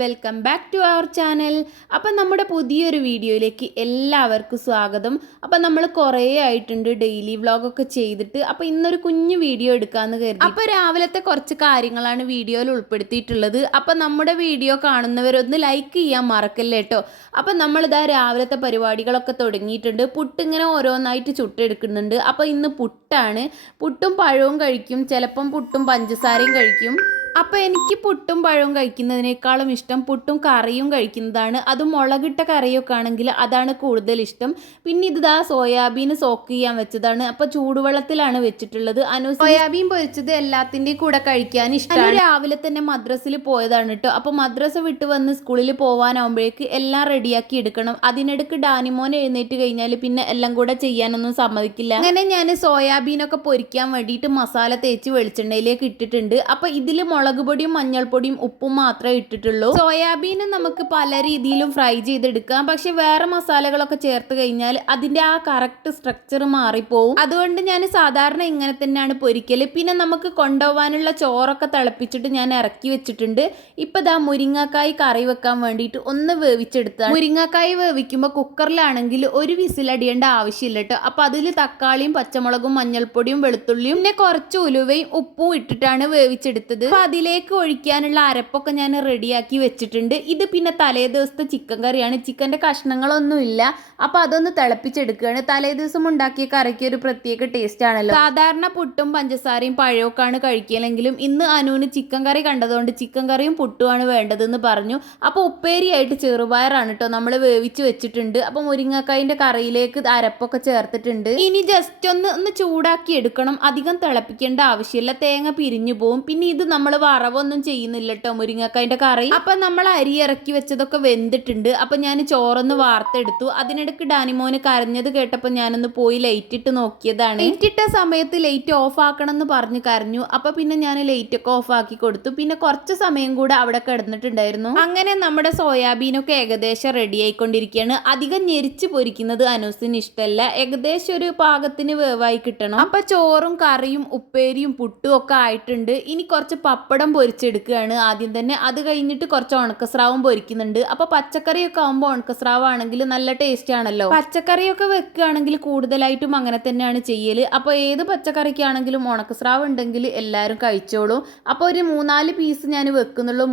Welcome back to our channel. അപ്പം നമ്മുടെ പുതിയൊരു വീഡിയോയിലേക്ക് എല്ലാവർക്കും സ്വാഗതം. അപ്പം നമ്മൾ കുറേ ആയിട്ടുണ്ട് ഡെയിലി വ്ളോഗൊക്കെ ചെയ്തിട്ട്. അപ്പം ഇന്നൊരു കുഞ്ഞു വീഡിയോ എടുക്കാമെന്ന് കരുതി. അപ്പോൾ രാവിലത്തെ കുറച്ച് കാര്യങ്ങളാണ് വീഡിയോയിൽ ഉൾപ്പെടുത്തിയിട്ടുള്ളത്. അപ്പം നമ്മുടെ വീഡിയോ കാണുന്നവരൊന്ന് ലൈക്ക് ചെയ്യാൻ മറക്കല്ലേ കേട്ടോ. അപ്പം നമ്മളിതാ രാവിലത്തെ പരിപാടികളൊക്കെ തുടങ്ങിയിട്ടുണ്ട്. പുട്ടിങ്ങനെ ഓരോന്നായിട്ട് ചുട്ടെടുക്കുന്നുണ്ട്. അപ്പോൾ ഇന്ന് പുട്ടാണ്. പുട്ടും പഴവും കഴിക്കും, ചിലപ്പം പുട്ടും പഞ്ചസാരയും കഴിക്കും. അപ്പോൾ എനിക്ക് പുട്ടും പഴവും കഴിക്കുന്നതിനേക്കാളും ഇഷ്ടം പുട്ടും കറിയും കഴിക്കുന്നതാണ്. അതും മുളകിട്ട കറിയൊക്കെ ആണെങ്കിൽ അതാണ് കൂടുതൽ ഇഷ്ടം. പിന്നെ ഇതാ സോയാബീൻ സോക്ക് ചെയ്യാൻ വെച്ചതാണ്. അപ്പോൾ ചൂടുവെള്ളത്തിലാണ് വെച്ചിട്ടുള്ളത്. സോയാബീൻ പൊരിച്ചത് എല്ലാത്തിൻ്റെയും കൂടെ കഴിക്കാൻ ഇഷ്ടമാണ്. രാവിലെ തന്നെ മദ്രസിൽ പോയതാണ് കേട്ടോ. അപ്പോൾ മദ്രസ വിട്ട് വന്ന് സ്കൂളിൽ പോകാനാവുമ്പോഴേക്ക് എല്ലാം റെഡിയാക്കി എടുക്കണം. അതിനിടയ്ക്ക് ഡാനിമോൻ എഴുന്നേറ്റ് കഴിഞ്ഞാൽ പിന്നെ എല്ലാം കൂടെ ചെയ്യാനൊന്നും സമ്മതിക്കില്ല. അങ്ങനെ ഞാൻ സോയാബീനൊക്കെ പൊരിക്കാൻ വേണ്ടിയിട്ട് മസാല തേച്ച് വെളിച്ചെണ്ണയിലേക്ക് ഇട്ടിട്ടുണ്ട്. അപ്പോൾ ഇതിൽ മുളക് പൊടിയും മഞ്ഞൾപ്പൊടിയും ഉപ്പും മാത്രമേ ഇട്ടിട്ടുള്ളൂ. സോയാബീൻ നമുക്ക് പല രീതിയിലും ഫ്രൈ ചെയ്തെടുക്കാം. പക്ഷെ വേറെ മസാലകളൊക്കെ ചേർത്ത് കഴിഞ്ഞാൽ അതിൻ്റെ ആ കറക്റ്റ് സ്ട്രക്ചർ മാറിപ്പോവും. അതുകൊണ്ട് ഞാൻ സാധാരണ ഇങ്ങനെ തന്നെയാണ് പൊരിക്കൽ. പിന്നെ നമുക്ക് കൊണ്ടുപോകാനുള്ള ചോറൊക്കെ തിളപ്പിച്ചിട്ട് ഞാൻ ഇറക്കി വെച്ചിട്ടുണ്ട്. ഇപ്പം ദാ മുരിങ്ങക്കായ് കറി വെക്കാൻ വേണ്ടിയിട്ട് ഒന്ന് വേവിച്ചെടുത്താണ്. മുരിങ്ങക്കായ് വേവിക്കുമ്പോൾ കുക്കറിലാണെങ്കിൽ ഒരു വിസിലടിയേണ്ട ആവശ്യമില്ല കേട്ടോ. അപ്പം അതിൽ തക്കാളിയും പച്ചമുളകും മഞ്ഞൾപ്പൊടിയും വെളുത്തുള്ളിയും പിന്നെ കുറച്ച് ഉലുവയും ഉപ്പും ഇട്ടിട്ടാണ് വേവിച്ചെടുത്തത്. അപ്പം അതിലേക്ക് ഒഴിക്കാനുള്ള അരപ്പൊക്കെ ഞാൻ റെഡിയാക്കി വെച്ചിട്ടുണ്ട്. ഇത് പിന്നെ തലേ ദിവസത്തെ ചിക്കൻ കറിയാണ്. ചിക്കൻ്റെ കഷ്ണങ്ങളൊന്നുമില്ല. അപ്പോൾ അതൊന്ന് തിളപ്പിച്ചെടുക്കുകയാണ്. തലേ ദിവസം ഉണ്ടാക്കിയ കറിക്ക് ഒരു പ്രത്യേക ടേസ്റ്റ് ആണല്ലോ. സാധാരണ പുട്ടും പഞ്ചസാരയും പഴമൊക്കെയാണ് കഴിക്കലെങ്കിലും ഇന്ന് അനുവിന് ചിക്കൻ കറി കണ്ടതുകൊണ്ട് ചിക്കൻ കറിയും പുട്ടുമാണ് വേണ്ടതെന്ന് പറഞ്ഞു. അപ്പോൾ ഉപ്പേരിയായിട്ട് ചെറുപയറാണ് കേട്ടോ നമ്മൾ വേവിച്ച് വെച്ചിട്ടുണ്ട്. അപ്പോൾ മുരിങ്ങക്കായിൻ്റെ കറിയിലേക്ക് അരപ്പൊക്കെ ചേർത്തിട്ടുണ്ട്. ഇനി ജസ്റ്റ് ഒന്ന് ചൂടാക്കി എടുക്കണം. അധികം തിളപ്പിക്കേണ്ട ആവശ്യമില്ല, തേങ്ങ പിരിഞ്ഞു പോവും. പിന്നെ ഇത് നമ്മൾ വറവൊന്നും ചെയ്യുന്നില്ല കേട്ടോ മുരിങ്ങക്കായിൻ്റെ കറി. അപ്പം നമ്മൾ അരി ഇറക്കി വെച്ചതൊക്കെ വെന്തിട്ടുണ്ട്. അപ്പം ഞാൻ ചോറൊന്ന് വാർത്തെടുത്തു. അതിനിടയ്ക്ക് ഡാനിമോന് കരഞ്ഞത് കേട്ടപ്പോൾ ഞാനൊന്ന് പോയി ലൈറ്റ് ഇട്ട് നോക്കിയതാണ്. ലൈറ്റ് ഇട്ട സമയത്ത് ലൈറ്റ് ഓഫ് ആക്കണം എന്ന് പറഞ്ഞ് കരഞ്ഞു. അപ്പം പിന്നെ ഞാൻ ലൈറ്റൊക്കെ ഓഫ് ആക്കി കൊടുത്തു. പിന്നെ കുറച്ച് സമയം കൂടെ അവിടെ കിടന്നിട്ടുണ്ടായിരുന്നു. അങ്ങനെ നമ്മുടെ സോയാബീനൊക്കെ ഏകദേശം റെഡി ആയിക്കൊണ്ടിരിക്കുകയാണ്. അധികം ഞെരിച്ച് പൊരിക്കുന്നത് അനൂസിന് ഇഷ്ടമല്ല. ഏകദേശം ഒരു പാകത്തിന് വേവായി കിട്ടണം. അപ്പം ചോറും കറിയും ഉപ്പേരിയും പുട്ടും ഒക്കെ ആയിട്ടുണ്ട്. ഇനി കുറച്ച് പപ്പടം പൊരിച്ചെടുക്കുകയാണ് ആദ്യം തന്നെ. അത് കഴിഞ്ഞിട്ട് കുറച്ച് ഉണക്കസ്രാവും പൊരിക്കുന്നുണ്ട്. അപ്പോൾ പച്ചക്കറിയൊക്കെ ആകുമ്പോൾ ഉണക്കസ്രാവാണെങ്കിൽ നല്ല ടേസ്റ്റ് ആണല്ലോ. പച്ചക്കറിയൊക്കെ വെക്കുകയാണെങ്കിൽ കൂടുതലായിട്ടും അങ്ങനെ തന്നെയാണ് ചെയ്യൽ. അപ്പോൾ ഏത് പച്ചക്കറിക്കാണെങ്കിലും ഉണക്കസ്രാവ് ഉണ്ടെങ്കിൽ എല്ലാവരും കഴിച്ചോളും. അപ്പോൾ ഒരു 3-4 പീസ് ഞാൻ വെക്കുന്നുള്ളൂ.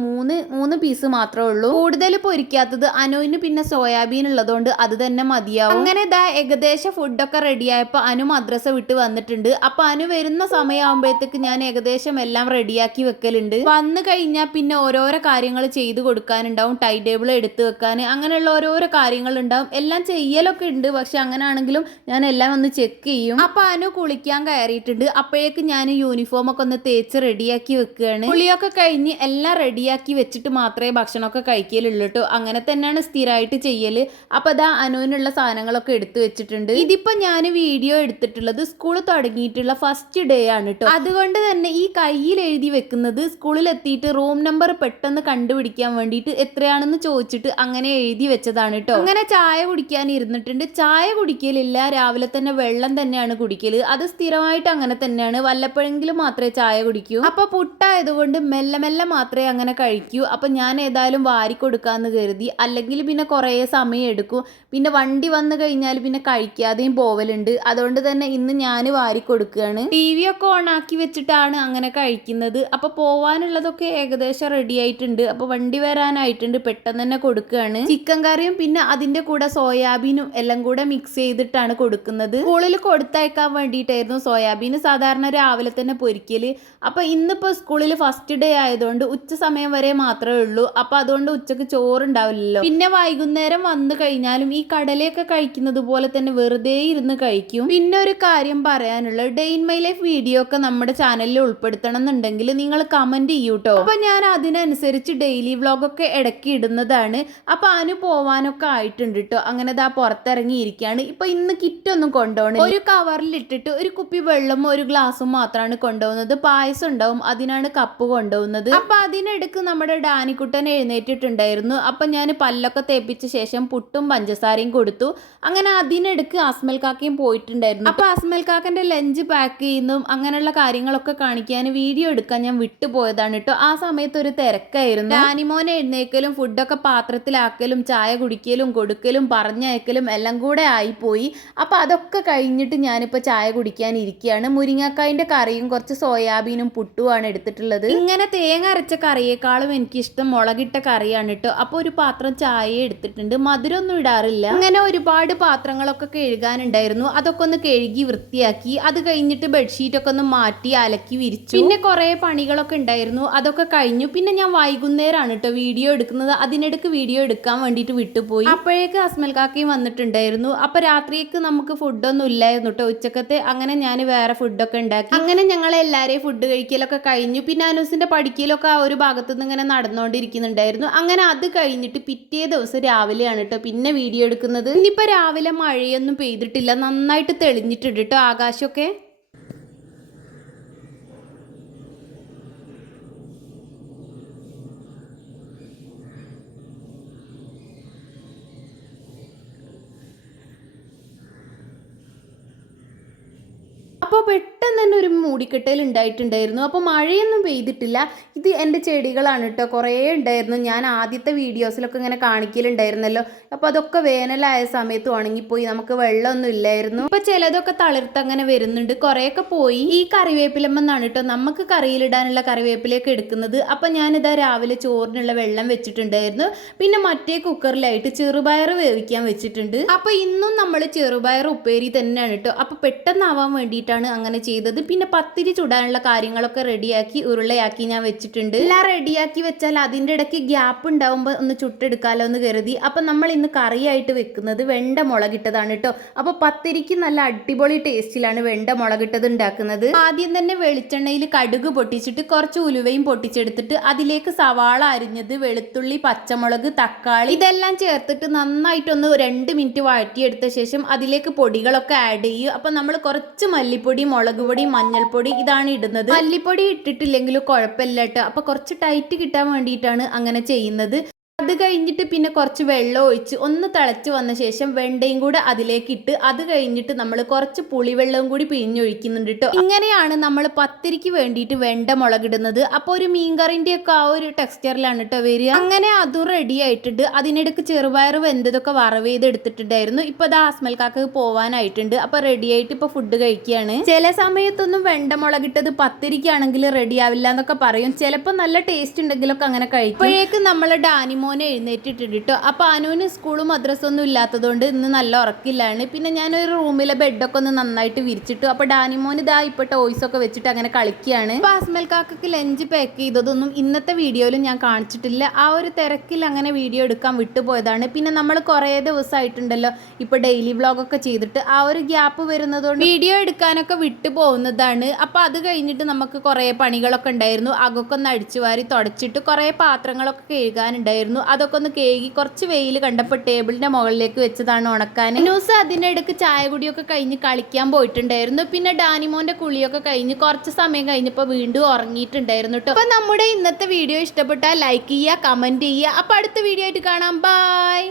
മൂന്ന് പീസ് മാത്രമേ ഉള്ളൂ. കൂടുതൽ പൊരിക്കാത്തത് അനുവിന് പിന്നെ സോയാബീൻ ഉള്ളതുകൊണ്ട് അത് തന്നെ മതിയാവും. അങ്ങനെ ഇതാ ഏകദേശം ഫുഡൊക്കെ റെഡിയായപ്പോൾ അനു മദ്രസ വിട്ട് വന്നിട്ടുണ്ട്. അപ്പോൾ അനു വരുന്ന സമയമാകുമ്പോഴത്തേക്ക് ഞാൻ ഏകദേശം എല്ലാം റെഡിയാക്കി വെക്കലുണ്ട്. വന്നു കഴിഞ്ഞാൽ പിന്നെ ഓരോരോ കാര്യങ്ങൾ ചെയ്തു കൊടുക്കാനുണ്ടാവും. ടൈം ടേബിൾ എടുത്ത് വെക്കാൻ, അങ്ങനെയുള്ള ഓരോരോ കാര്യങ്ങൾ ഉണ്ടാവും. എല്ലാം ചെയ്യലൊക്കെ ഉണ്ട്. പക്ഷെ അങ്ങനെയാണെങ്കിലും ഞാൻ എല്ലാം ഒന്ന് ചെക്ക് ചെയ്യും. അപ്പൊ അനു കുളിക്കാൻ കയറിയിട്ടുണ്ട്. അപ്പോഴേക്ക് ഞാൻ യൂണിഫോം ഒക്കെ ഒന്ന് തേച്ച് റെഡിയാക്കി വെക്കുകയാണ്. കുളിയൊക്കെ കഴിഞ്ഞ് എല്ലാം റെഡിയാക്കി വെച്ചിട്ട് മാത്രമേ ഭക്ഷണമൊക്കെ കഴിക്കലുള്ളൂ കേട്ടോ. അങ്ങനെ തന്നെയാണ് സ്ഥിരമായിട്ട് ചെയ്യല്. അപ്പൊ അതാ അനുവിനുള്ള സാധനങ്ങളൊക്കെ എടുത്തു വെച്ചിട്ടുണ്ട്. ഇതിപ്പോ ഞാൻ വീഡിയോ എടുത്തിട്ടുള്ളത് സ്കൂൾ തുടങ്ങിയിട്ടുള്ള ഫസ്റ്റ് ഡേ ആണ് കേട്ടോ. അതുകൊണ്ട് തന്നെ ഈ കയ്യിൽ എഴുതി വെക്കുന്നത് സ്കൂളിൽ എത്തിയിട്ട് റൂം നമ്പർ പെട്ടെന്ന് കണ്ടുപിടിക്കാൻ വേണ്ടിയിട്ട് എത്രയാണെന്ന് ചോദിച്ചിട്ട് അങ്ങനെ എഴുതി വെച്ചതാണ് കേട്ടോ. അങ്ങനെ ചായ കുടിക്കാൻ ഇരുന്നിട്ടുണ്ട്. ചായ കുടിക്കലില്ല, രാവിലെ തന്നെ വെള്ളം തന്നെയാണ് കുടിക്കല്. അത് സ്ഥിരമായിട്ട് അങ്ങനെ തന്നെയാണ്. വല്ലപ്പോഴെങ്കിലും മാത്രമേ ചായ കുടിക്കൂ. അപ്പൊ പുട്ടായതുകൊണ്ട് മെല്ലെ മെല്ലെ മാത്രമേ അങ്ങനെ കഴിക്കൂ. അപ്പൊ ഞാൻ ഏതായാലും വാരി കൊടുക്കാന്ന് കരുതി. അല്ലെങ്കിൽ പിന്നെ കുറേ സമയം എടുക്കും. പിന്നെ വണ്ടി വന്നു കഴിഞ്ഞാൽ പിന്നെ കഴിക്കാതെയും പോവലുണ്ട്. അതുകൊണ്ട് തന്നെ ഇന്ന് ഞാൻ വാരി കൊടുക്കുകയാണ്. TV ഒക്കെ ഓൺ ആക്കി വെച്ചിട്ടാണ് അങ്ങനെ കഴിക്കുന്നത്. അപ്പോൾ പോവാനുള്ളതൊക്കെ ഏകദേശം റെഡി ആയിട്ടുണ്ട്. അപ്പോൾ വണ്ടി വരാനായിട്ടുണ്ട്. പെട്ടെന്ന് തന്നെ കൊടുക്കുകയാണ്. ചിക്കൻ കറിയും പിന്നെ അതിൻ്റെ കൂടെ സോയാബീനും എല്ലാം കൂടെ മിക്സ് ചെയ്തിട്ടാണ് കൊടുക്കുന്നത്. സ്കൂളിൽ കൊടുത്തയക്കാൻ വേണ്ടിയിട്ടായിരുന്നു. സോയാബീൻ സാധാരണ രാവിലെ തന്നെ പൊരിക്കല്. അപ്പോൾ ഇന്നിപ്പോൾ സ്കൂളിൽ ഫസ്റ്റ് ഡേ ആയതുകൊണ്ട് ഉച്ച സമയം വരെ മാത്രമേ ഉള്ളൂ. അപ്പോൾ അതുകൊണ്ട് ഉച്ചക്ക് ചോറുണ്ടാവില്ലല്ലോ. പിന്നെ വൈകുന്നേരം വന്നു കഴിഞ്ഞാലും ഈ കടലയൊക്കെ കഴിക്കുന്നത് പോലെ തന്നെ വെറുതെ ഇരുന്ന് കഴിക്കും. പിന്നെ ഒരു കാര്യം പറയാനുള്ളത്, day in my life video ഒക്കെ നമ്മുടെ ചാനലിൽ ഉൾപ്പെടുത്തണം എന്നുണ്ടെങ്കിൽ നിങ്ങൾ കമന്റ് ചെയ്യൂട്ടോ. അപ്പൊ ഞാൻ അതിനനുസരിച്ച് ഡെയിലി വ്ളോഗൊക്കെ ഇടയ്ക്ക് ഇടുന്നതാണ്. അപ്പൊ അനു പോവാനൊക്കെ ആയിട്ടുണ്ട് കേട്ടോ. അങ്ങനെ ദാ പുറത്തിറങ്ങിയിരിക്കുകയാണ്. ഇപ്പൊ ഇന്ന് കിറ്റൊന്നും കൊണ്ടുപോകണം. ഒരു കവറിൽ ഇട്ടിട്ട് ഒരു കുപ്പി വെള്ളവും ഒരു ഗ്ലാസും മാത്രമാണ് കൊണ്ടുപോകുന്നത്. പായസം ഉണ്ടാവും, അതിനാണ് കപ്പ് കൊണ്ടുപോകുന്നത്. അപ്പൊ അതിനിടക്ക് നമ്മുടെ ഡാനിക്കുട്ടൻ എഴുന്നേറ്റിട്ടുണ്ടായിരുന്നു. അപ്പൊ ഞാൻ പല്ലൊക്കെ തേപ്പിച്ച ശേഷം പുട്ടും പഞ്ചസാരയും കൊടുത്തു. അങ്ങനെ അതിനിടക്ക് അസ്മൽ കാക്കയും പോയിട്ടുണ്ടായിരുന്നു. അപ്പൊ അസ്മൽ കാക്കന്റെ ലഞ്ച് പാക്ക് ചെയ്യുന്നതും അങ്ങനെയുള്ള കാര്യങ്ങളൊക്കെ കാണിക്കാൻ വീഡിയോ എടുക്കാൻ ഞാൻ വിട്ടു വിട്ടുപോയതാണ് കേട്ടോ. ആ സമയത്ത് ഒരു തിരക്കായിരുന്നു. ഡാനിമോൻ എഴുന്നേക്കലും ഫുഡൊക്കെ പാത്രത്തിലാക്കലും ചായ കുടിക്കലും കൊടുക്കലും പറഞ്ഞയക്കലും എല്ലാം കൂടെ ആയിപ്പോയി. അപ്പോൾ അതൊക്കെ കഴിഞ്ഞിട്ട് ഞാനിപ്പോൾ ചായ കുടിക്കാൻ ഇരിക്കുകയാണ്. മുരിങ്ങക്കായൻ്റെ കറിയും കുറച്ച് സോയാബീനും പുട്ടുമാണ് എടുത്തിട്ടുള്ളത്. ഇങ്ങനെ തേങ്ങ അരച്ച കറിയേക്കാളും എനിക്കിഷ്ടം മുളകിട്ട കറിയാണ് കേട്ടോ. അപ്പോൾ ഒരു പാത്രം ചായ എടുത്തിട്ടുണ്ട്. മധുരമൊന്നും ഇടാറില്ല. അങ്ങനെ ഒരുപാട് പാത്രങ്ങളൊക്കെ കഴുകാനുണ്ടായിരുന്നു. അതൊക്കെ ഒന്ന് കഴുകി വൃത്തിയാക്കി. അത് കഴിഞ്ഞിട്ട് ബെഡ്ഷീറ്റൊക്കെ ഒന്ന് മാറ്റി അലക്കി വിരിച്ചു. പിന്നെ കുറേ പണികളൊക്കെ ഉണ്ടായിരുന്നു. അതൊക്കെ കഴിഞ്ഞു. പിന്നെ ഞാൻ വൈകുന്നേരമാണ് കേട്ടോ വീഡിയോ എടുക്കുന്നത്. അതിനിടയ്ക്ക് വീഡിയോ എടുക്കാൻ വേണ്ടിയിട്ട് വിട്ടുപോയി. അപ്പോഴേക്ക് അസ്മൽ കാക്കയും വന്നിട്ടുണ്ടായിരുന്നു. അപ്പോൾ രാത്രിയേക്ക് നമുക്ക് ഫുഡൊന്നും ഇല്ലായിരുന്നു കേട്ടോ ഉച്ചക്കത്തെ. അങ്ങനെ ഞാൻ വേറെ ഫുഡൊക്കെ ഉണ്ടാക്കി. അങ്ങനെ ഞങ്ങൾ എല്ലാവരെയും ഫുഡ് കഴിക്കലൊക്കെ കഴിഞ്ഞു. പിന്നെ അനൂസിന്റെ പഠിക്കലൊക്കെ ആ ഒരു ഭാഗത്തുനിന്ന് ഇങ്ങനെ നടന്നുകൊണ്ടിരിക്കുന്നുണ്ടായിരുന്നു. അങ്ങനെ അത് കഴിഞ്ഞിട്ട് പിറ്റേ ദിവസം രാവിലെയാണ് കേട്ടോ പിന്നെ വീഡിയോ എടുക്കുന്നത്. ഇനിയിപ്പോൾ രാവിലെ മഴയൊന്നും പെയ്തിട്ടില്ല, നന്നായിട്ട് തെളിഞ്ഞിട്ടുണ്ട് കേട്ടോ ആകാശമൊക്കെ. അപ്പോൾ പെട്ടെന്ന് തന്നെ ഒരു മൂടിക്കെട്ടൽ ഉണ്ടായിട്ടുണ്ടായിരുന്നു. അപ്പോൾ മഴയൊന്നും പെയ്തിട്ടില്ല. ഇത് എൻ്റെ ചെടികളാണ് കേട്ടോ, കുറേ ഉണ്ടായിരുന്നു. ഞാൻ ആദ്യത്തെ വീഡിയോസിലൊക്കെ ഇങ്ങനെ കാണിക്കലുണ്ടായിരുന്നല്ലോ. അപ്പോൾ അതൊക്കെ വേനലായ സമയത്ത് ഉണങ്ങിപ്പോയി, നമുക്ക് വെള്ളമൊന്നും ഇല്ലായിരുന്നു. ഇപ്പോൾ ചിലതൊക്കെ തളിർത്ത് അങ്ങനെ വരുന്നുണ്ട്, കുറേയൊക്കെ പോയി. ഈ കറിവേപ്പിലമെന്നാണ് കേട്ടോ നമുക്ക് കറിയിലിടാനുള്ള കറിവേപ്പിലയൊക്കെ എടുക്കുന്നത്. അപ്പോൾ ഞാനിതാ രാവിലെ ചോറിനുള്ള വെള്ളം വെച്ചിട്ടുണ്ടായിരുന്നു. പിന്നെ മറ്റേ കുക്കറിലായിട്ട് ചെറുപയർ വേവിക്കാൻ വെച്ചിട്ടുണ്ട്. അപ്പോൾ ഇന്നും നമ്മൾ ചെറുപയർ ഉപ്പേരി തന്നെയാണ് കേട്ടോ. അപ്പോൾ പെട്ടെന്നാവാൻ വേണ്ടിയിട്ടാണ് അങ്ങനെ ചെയ്തത്. പിന്നെ പത്തിരി ചുടാനുള്ള കാര്യങ്ങളൊക്കെ റെഡിയാക്കി ഉരുളയാക്കി ഞാൻ വെച്ചിട്ടുണ്ട്. എല്ലാം റെഡിയാക്കി വെച്ചാൽ അതിൻ്റെ ഇടയ്ക്ക് ഗ്യാപ്പ് ഉണ്ടാവുമ്പോൾ ഒന്ന് ചുട്ടെടുക്കാമല്ലോ എന്ന് കരുതി. അപ്പം നമ്മൾ ഇന്ന് കറിയായിട്ട് വെക്കുന്നത് വെണ്ട മുളകിട്ടതാണ് കേട്ടോ. അപ്പോൾ പത്തിരിക്ക് നല്ല അടിപൊളി ടേസ്റ്റിലാണ് വെണ്ട മുളകിട്ടത് ഉണ്ടാക്കുന്നത്. ആദ്യം തന്നെ വെളിച്ചെണ്ണയിൽ കടുക് പൊട്ടിച്ചിട്ട് കുറച്ച് ഉലുവയും പൊട്ടിച്ചെടുത്തിട്ട് അതിലേക്ക് സവാള അരിഞ്ഞത്, വെളുത്തുള്ളി, പച്ചമുളക്, തക്കാളി ഇതെല്ലാം ചേർത്തിട്ട് നന്നായിട്ടൊന്ന് 2 മിനിറ്റ് വഴറ്റിയെടുത്ത ശേഷം അതിലേക്ക് പൊടികളൊക്കെ ആഡ് ചെയ്യും. അപ്പം നമ്മൾ കുറച്ച് മല്ലിപ്പൊടി, മുളക് പൊടി, മഞ്ഞൾപ്പൊടി ഇതാണ് ഇടുന്നത്. മല്ലിപ്പൊടി ഇട്ടിട്ടില്ലെങ്കിലും കുഴപ്പമില്ല കേട്ടോ. അപ്പോൾ കുറച്ച് ടൈറ്റ് കിട്ടാൻ വേണ്ടിയിട്ടാണ് അങ്ങനെ ചെയ്യുന്നത്. അത് കഴിഞ്ഞിട്ട് പിന്നെ കുറച്ച് വെള്ളം ഒഴിച്ച് ഒന്ന് തിളച്ച് വന്ന ശേഷം വെണ്ടയും കൂടെ അതിലേക്ക് ഇട്ട് അത് കഴിഞ്ഞിട്ട് നമ്മൾ കുറച്ച് പുളിവെള്ളവും കൂടി പിഴിഞ്ഞൊഴിക്കുന്നുണ്ട് കേട്ടോ. ഇങ്ങനെയാണ് നമ്മൾ പത്തിരിക്ക് വേണ്ടിയിട്ട് വെണ്ട മുളകിടുന്നത്. അപ്പോൾ ഒരു മീൻകറിൻ്റെ ഒക്കെ ആ ഒരു ടെക്സ്ചറിലാണ് കേട്ടോ വരിക. അങ്ങനെ അതും റെഡി ആയിട്ടുണ്ട്. അതിനിടയ്ക്ക് ചെറുപയർ വെന്തതൊക്കെ വറവ് ചെയ്തെടുത്തിട്ടുണ്ടായിരുന്നു. ഇപ്പോൾ അത് അസ്മൽ കാക്ക പോവാനായിട്ടുണ്ട്. അപ്പോൾ റെഡി ആയിട്ട് ഇപ്പോൾ ഫുഡ് കഴിക്കുകയാണ്. ചില സമയത്തൊന്നും വെണ്ട മുളകിട്ടത് പത്തിരിക്കാണെങ്കിൽ റെഡി ആവില്ല എന്നൊക്കെ പറയും. ചിലപ്പോൾ നല്ല ടേസ്റ്റ് ഉണ്ടെങ്കിലൊക്കെ അങ്ങനെ കഴിക്കും. അപ്പോഴേക്ക് നമ്മൾ ഡാനിമോനെ എഴുന്നേറ്റിട്ടുണ്ട് കേട്ടോ. അപ്പോൾ അനുവിന് സ്കൂളും മദ്രസൊന്നും ഇല്ലാത്തതുകൊണ്ട് ഇന്ന് നല്ല ഉറക്കില്ലാണ്. പിന്നെ ഞാനൊരു റൂമിലെ ബെഡൊക്കെ ഒന്ന് നന്നായിട്ട് വിരിച്ചിട്ടു. അപ്പോൾ ഡാനിമോൻ ഇതാ ഇപ്പോൾ ടോയ്സൊക്കെ വെച്ചിട്ട് അങ്ങനെ കളിക്കുകയാണ്. അപ്പോൾ അസ്മൽ കാക്കയ്ക്ക് ലഞ്ച് പാക്ക് ചെയ്തതൊന്നും ഇന്നത്തെ വീഡിയോയിലും ഞാൻ കാണിച്ചിട്ടില്ല. ആ ഒരു തിരക്കിൽ അങ്ങനെ വീഡിയോ എടുക്കാൻ വിട്ടുപോയതാണ്. പിന്നെ നമ്മൾ കുറേ ദിവസമായിട്ടുണ്ടല്ലോ ഇപ്പോൾ ഡെയിലി വ്ളോഗൊക്കെ ചെയ്തിട്ട് ആ ഒരു ഗ്യാപ്പ് വരുന്നതുകൊണ്ട് വീഡിയോ എടുക്കാനൊക്കെ വിട്ടു പോകുന്നതാണ്. അപ്പോൾ അത് കഴിഞ്ഞിട്ട് നമുക്ക് കുറേ പണികളൊക്കെ ഉണ്ടായിരുന്നു. അകൊക്കെ ഒന്ന് അടിച്ചു വാരി തുടച്ചിട്ട് കുറേ പാത്രങ്ങളൊക്കെ കഴുകാനുണ്ടായിരുന്നു. അതൊക്കെ ഒന്ന് കേകി കുറച്ച് വെയിൽ കണ്ടപ്പോൾ ടേബിളിന്റെ മുകളിലേക്ക് വെച്ചതാണ് ഉണക്കാൻ. ന്യൂസ് അതിൻ്റെ ഇടയ്ക്ക് ചായ കുടിയൊക്കെ കഴിഞ്ഞ് കളിക്കാൻ പോയിട്ടുണ്ടായിരുന്നു. പിന്നെ ഡാനിമോന്റെ കുളിയൊക്കെ കഴിഞ്ഞ് കുറച്ച് സമയം കഴിഞ്ഞപ്പോൾ വീണ്ടും ഉറങ്ങിയിട്ടുണ്ടായിരുന്നു കേട്ടോ. അപ്പോൾ നമ്മുടെ ഇന്നത്തെ വീഡിയോ ഇഷ്ടപ്പെട്ടാൽ ലൈക്ക് ചെയ്യുക, കമന്റ് ചെയ്യുക. അപ്പോൾ അടുത്ത വീഡിയോ ആയിട്ട് കാണാം. ബൈ.